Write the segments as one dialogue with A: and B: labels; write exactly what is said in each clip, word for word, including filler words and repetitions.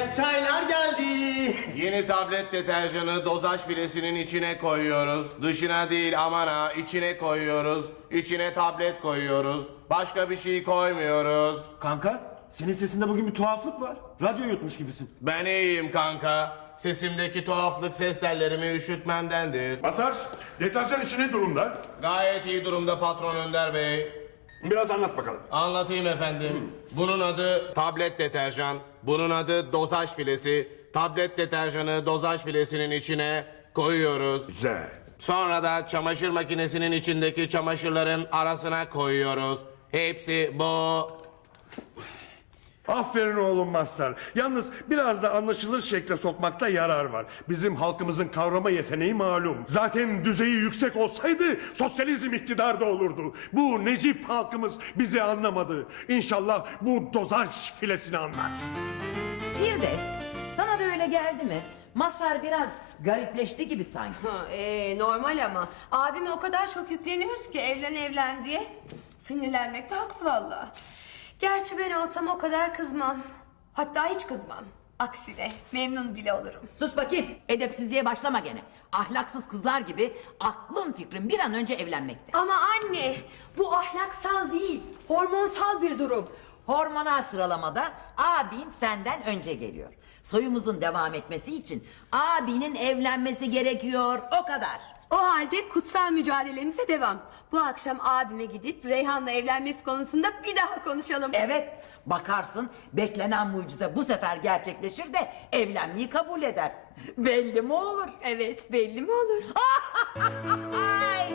A: Evet, çaylar geldi.
B: Yeni tablet deterjanı dozaj filesinin içine koyuyoruz. Dışına değil aman ha, içine koyuyoruz. İçine tablet koyuyoruz. Başka bir şey koymuyoruz.
A: Kanka, senin sesinde bugün bir tuhaflık var. Radyo yutmuş gibisin.
B: Ben iyiyim kanka. Sesimdeki tuhaflık ses tellerimi üşütmemdendir.
C: Masar, deterjan işi ne durumda?
B: Gayet iyi durumda patron Önder Bey.
C: Biraz anlat bakalım.
B: Anlatayım efendim. Bunun adı tablet deterjan. Bunun adı dozaj filesi. Tablet deterjanı dozaj filesinin içine koyuyoruz.
C: Güzel.
B: Sonra da çamaşır makinesinin içindeki çamaşırların arasına koyuyoruz. Hepsi bu.
C: Aferin oğlum Mazhar. Yalnız biraz da anlaşılır şekle sokmakta yarar var. Bizim halkımızın kavrama yeteneği malum. Zaten düzeyi yüksek olsaydı sosyalizm iktidarda olurdu. Bu Necip halkımız bizi anlamadı. İnşallah bu dozaj filesini anlar.
D: Firdevs, sana da öyle geldi mi? Mazhar biraz garipleşti gibi sanki.
E: Ha, ee, normal ama abime o kadar çok yükleniyoruz ki evlen evlen diye. Sinirlenmekte haklı valla. Gerçi ben olsam o kadar kızmam. Hatta hiç kızmam. Aksine memnun bile olurum.
D: Sus bakayım, edepsizliğe başlama gene. Ahlaksız kızlar gibi aklım fikrim bir an önce evlenmekte.
E: Ama anne, bu ahlaksal değil, hormonsal bir durum.
D: Hormonal sıralamada abin senden önce geliyor. Soyumuzun devam etmesi için abinin evlenmesi gerekiyor, o kadar.
E: O halde kutsal mücadelemize devam. Bu akşam abime gidip Reyhan'la evlenmesi konusunda bir daha konuşalım.
D: Evet, bakarsın beklenen mucize bu sefer gerçekleşir de evlenmeyi kabul eder. Belli mi olur?
E: Evet, belli mi olur?
D: Ay!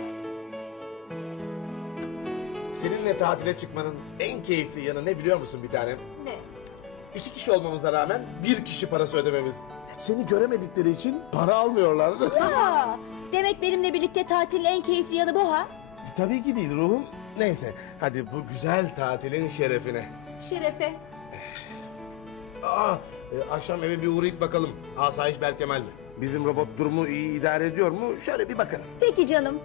F: Seninle tatile çıkmanın en keyifli yanı ne biliyor musun bir tanem?
E: Ne?
F: İki kişi olmamıza rağmen bir kişi parası ödememiz. Seni göremedikleri için para almıyorlar.
G: Aa, demek benimle birlikte tatilin en keyifli yanı bu ha?
F: Tabii ki değil ruhum. Neyse hadi bu güzel tatilin şerefine.
G: Şerefe.
F: Aa, e, akşam eve bir uğrayıp bakalım. Asayiş Berkemal mi? Bizim robot durumu iyi idare ediyor mu? Şöyle bir bakarız.
G: Peki canım.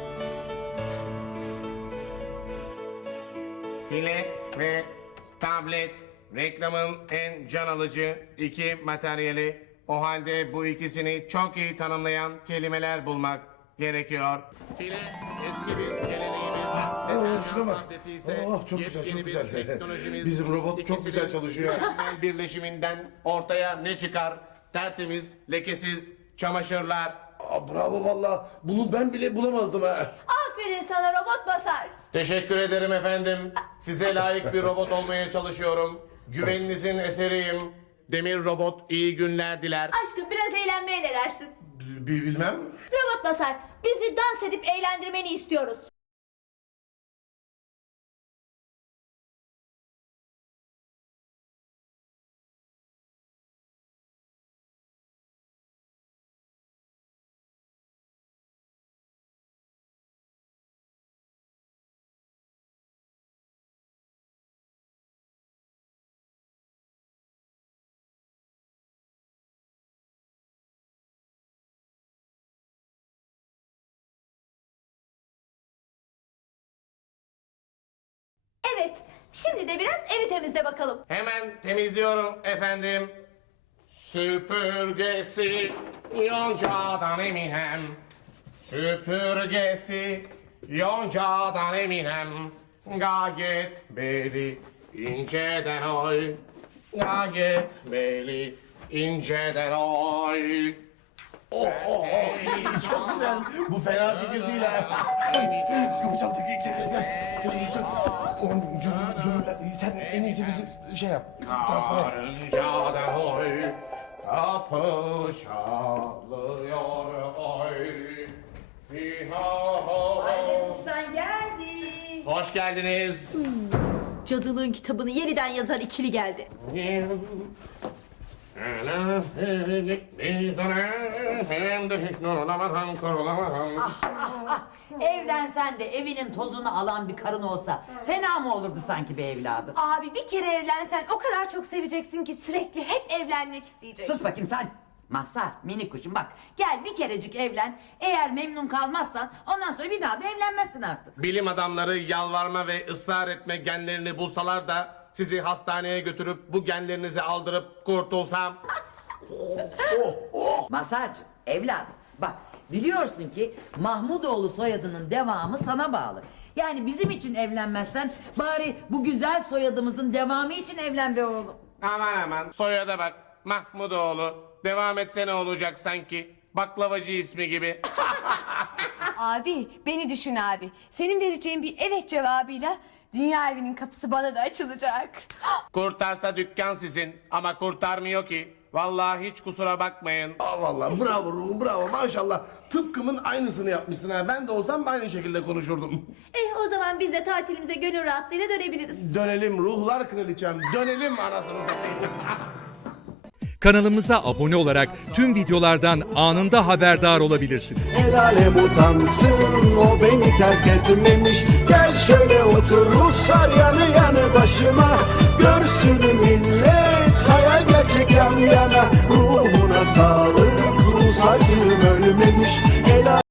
B: File ve tablet reklamın en can alıcı iki materyali. O halde bu ikisini çok iyi tanımlayan kelimeler bulmak gerekiyor. File eski bir geleneğimiz.
F: evet, şuna bak.
B: Tableti ise
F: Oh, çok güzel,
B: yepyeni
F: çok
B: bir
F: güzel.
B: teknolojimiz.
F: Bizim robot çok
B: İkisinin
F: güzel çalışıyor.
B: mükemmel birleşiminden ortaya ne çıkar? Tertemiz, lekesiz çamaşırlar.
F: Aa, bravo valla. Bunu ben bile bulamazdım ha.
G: Aferin sana robot basar.
B: Teşekkür ederim efendim. Size layık bir robot olmaya çalışıyorum. Güveninizin eseriyim. Demir robot iyi günler diler.
G: Aşkım biraz eğlenmeye ne dersin?
F: Bir bilmem.
G: Robot basar. Bizi dans edip eğlendirmeni istiyoruz. Evet. Şimdi de biraz evi temizle bakalım.
B: Hemen temizliyorum efendim. Süpürgesi yoncadan eminem. Süpürgesi yoncadan eminem. Gayet belli inceden oy. Gayet belli inceden oy.
F: Oh, oh, oh. Çok güzel. Bu fena fikir değil ha. Kapı çaldı. Gel, gel, gel. Gel Rüstem. Oğlum, gönül, gönül, sen en iyisi bizi şey yap. Transfer yap.
B: Karıncadan oy. Kapı çalıyor oy.
D: Valide Sultan geldi.
B: Hoş geldiniz.
G: Cadılığın kitabını yeniden yazar ikili geldi.
D: Ah, ah, evlensen de evinin tozunu alan bir karın olsa fena mı olurdu sanki be evladım?
E: Abi bir kere evlensen o kadar çok seveceksin ki sürekli hep evlenmek isteyeceksin.
D: Sus bakayım sen. Mazhar, minik kuşum bak. Gel bir kerecik evlen. Eğer memnun kalmazsan ondan sonra bir daha da evlenmezsin artık.
B: Bilim adamları yalvarma ve ısrar etme genlerini bulsalar da sizi hastaneye götürüp bu genlerinizi aldırıp kurtulsam?
D: Masarcığım, evladım bak biliyorsun ki Mahmudoğlu soyadının devamı sana bağlı. Yani bizim için evlenmezsen bari bu güzel soyadımızın devamı için evlen be oğlum.
B: Aman aman soyada bak Mahmudoğlu. Devam etse ne olacak sanki? Baklavacı ismi gibi.
E: Abi beni düşün abi. Senin vereceğin bir evet cevabıyla dünya evinin kapısı bana da açılacak.
B: Kurtarsa dükkan sizin ama kurtarmıyor ki. Vallahi hiç kusura bakmayın.
F: Aa, vallahi bravo ruhum bravo maşallah. Tıpkımın aynısını yapmışsın ha. Ben de olsam aynı şekilde konuşurdum.
G: Eh o zaman biz de tatilimize gönül rahatlığıyla dönebiliriz.
F: Dönelim ruhlar kraliçem. Dönelim anasını satayım.
H: Kanalımıza abone olarak tüm videolardan anında haberdar olabilirsiniz.
I: El alem utansın, o beni terk etmemiş. Gel şöyle otur Ruslar yanı yanı başıma. Görsün millet hayal gerçek yan yana. Ruhuna sağlık, Rus acım ölmemiş. El